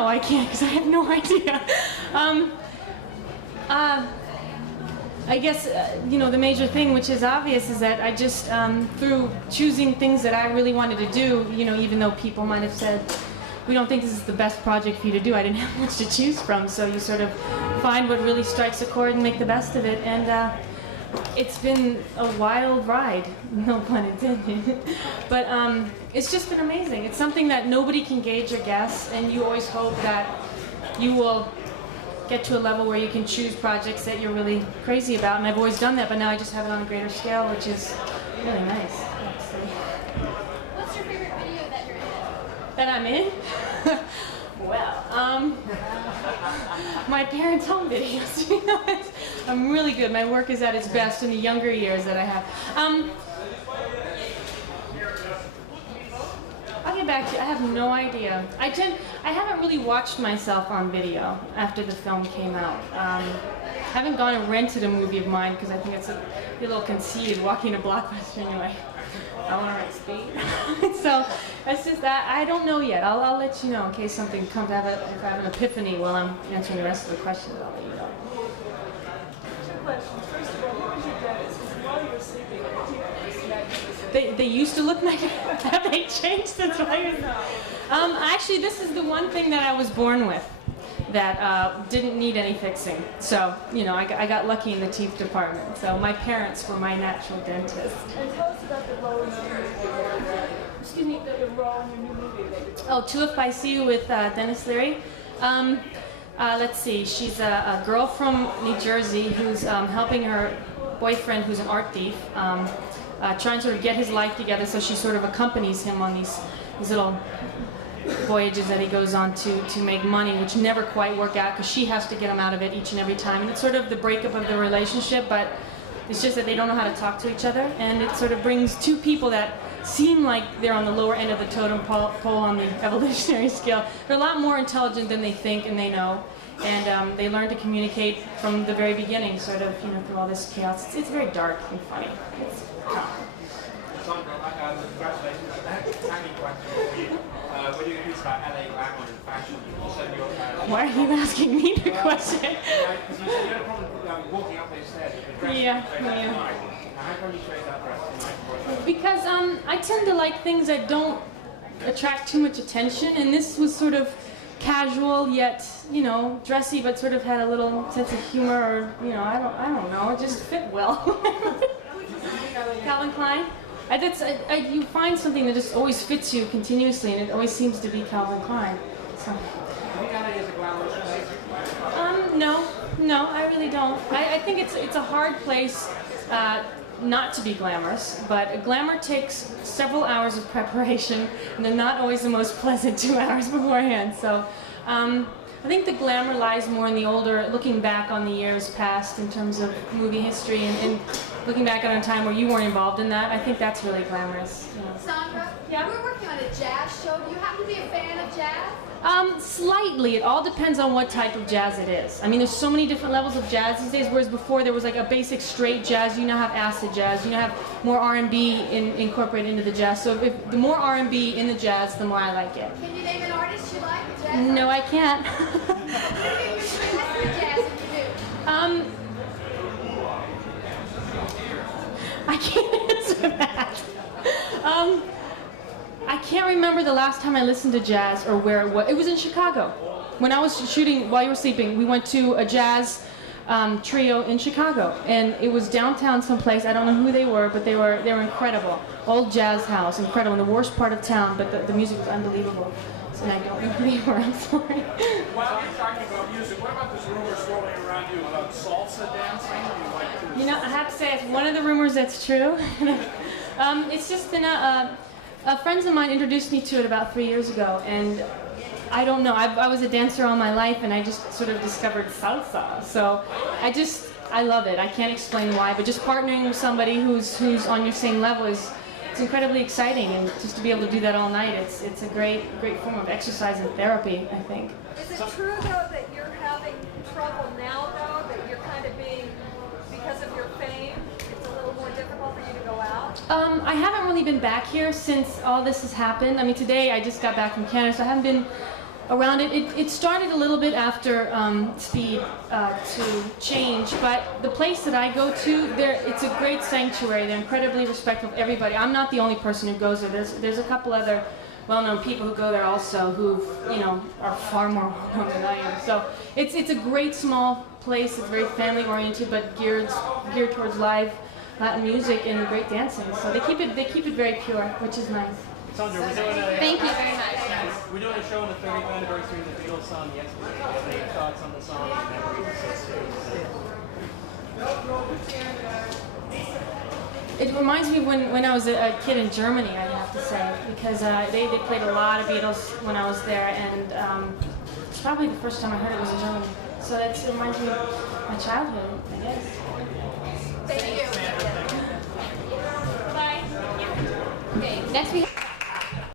No, I can't because I have no idea. I guess, the major thing, which is obvious, is that I just, through choosing things that I really wanted to do, even though people might have said, we don't think this is the best project for you to do, I didn't have much to choose from, so you sort of find what really strikes a chord and make the best of it, and it's been a wild ride, no pun intended, but it's just been amazing. It's something that nobody can gauge or guess, and you always hope that you will get to a level where you can choose projects that you're really crazy about, and I've always done that, but now I just have it on a greater scale, which is really nice. What's your favorite video that you're in? That I'm in? Well, my parents' home videos. I'm really good. My work is at its best in the younger years that I have. I'll get back to you. I have no idea. I haven't really watched myself on video after the film came out. I haven't gone and rented a movie of mine because I think it's a little conceited walking to Blockbuster and you're like, I want to write speed. So that's just that. I don't know yet. I'll let you know in case something comes. If I have an epiphany while I'm answering the rest of the questions, I'll let you know. Two questions. First of all, who was your dentist? While you were sleeping, They used to look like have they changed since I was actually this is the one thing that I was born with that didn't need any fixing. So, I got lucky in the teeth department. So my parents were my natural dentists. And tell us about the role in your movie. Excuse me, the role in your new movie. Oh, Two If I See You with Dennis Leary. Let's see, she's a girl from New Jersey who's helping her boyfriend, who's an art thief, trying to sort of get his life together, so she sort of accompanies him on these little voyages that he goes on to make money, which never quite work out because she has to get him out of it each and every time. And it's sort of the breakup of the relationship, but it's just that they don't know how to talk to each other, and it sort of brings two people that seem like they're on the lower end of the totem pole on the evolutionary scale. They're a lot more intelligent than they think and they know, and they learn to communicate from the very beginning, sort of, through all this chaos. It's very dark and funny. It's Sandra, congratulations. I have a tiny question for you. When you accused about LA glamour and fashion, you said you're... Why are you asking me the question? Because you said you had a problem walking up those stairs with the dress. Yeah. How come you chose that dress tonight? Because I tend to like things that don't attract too much attention, and this was sort of casual yet, dressy, but sort of had a little sense of humor, or, I don't know, it just fit well. Calvin Klein. You find something that just always fits you continuously, and it always seems to be Calvin Klein. So. No, I really don't. I think it's a hard place not to be glamorous, but glamour takes several hours of preparation, and they're not always the most pleasant 2 hours beforehand. So I think the glamour lies more in the older, looking back on the years past in terms of movie history and looking back on a time where you weren't involved in that. I think that's really glamorous. Sandra, we're working on a jazz show. Do you happen to be a fan of jazz? Slightly. It all depends on what type of jazz it is. I mean, there's so many different levels of jazz these days, whereas before there was like a basic straight jazz. You now have acid jazz. You now have more R&B incorporated into the jazz. So if the more R&B in the jazz, the more I like it. Can you name an artist you like? Jazz No, I can't. I can't answer that. I can't remember the last time I listened to jazz or where it was. It was in Chicago. When I was shooting While You Were Sleeping, we went to a jazz trio in Chicago, and it was downtown someplace. I don't know who they were, but they were incredible. Old jazz house, incredible, in the worst part of town, but the music was unbelievable. So I don't know who they were. I'm sorry. While you're talking about music, what about this rumor swirling around you about salsa dancing? I have to say, it's one of the rumors that's true. It's just been friends of mine introduced me to it about 3 years ago, and I don't know. I was a dancer all my life, and I just sort of discovered salsa. So I love it. I can't explain why, but just partnering with somebody who's on your same level it's incredibly exciting, and just to be able to do that all night, it's a great form of exercise and therapy, I think. Is it true, though, that you're having trouble now, though, that you're kind of being, because of your fame, it's a little more difficult for you to go out? I haven't really been back here since all this has happened. I mean, today I just got back from Canada, so I haven't been around it. It started a little bit after Speed to change, but the place that I go to, it's a great sanctuary. They're incredibly respectful of everybody. I'm not the only person who goes there. There's a couple other well-known people who go there also who, you know, are far more known than I am. So it's a great small place. It's very family-oriented, but geared towards live Latin music and great dancing. So they keep it very pure, which is nice. Sandra, we're doing a, Thank you very much. we're doing a show on the 30th anniversary of the Beatles song yesterday. Do you have any thoughts on the song and memories associated with it? It reminds me when I was a kid in Germany, I have to say, because they played a lot of Beatles when I was there, and it's probably the first time I heard it was in Germany. So it reminds me of my childhood, I guess. Thank you. Bye. Okay, next we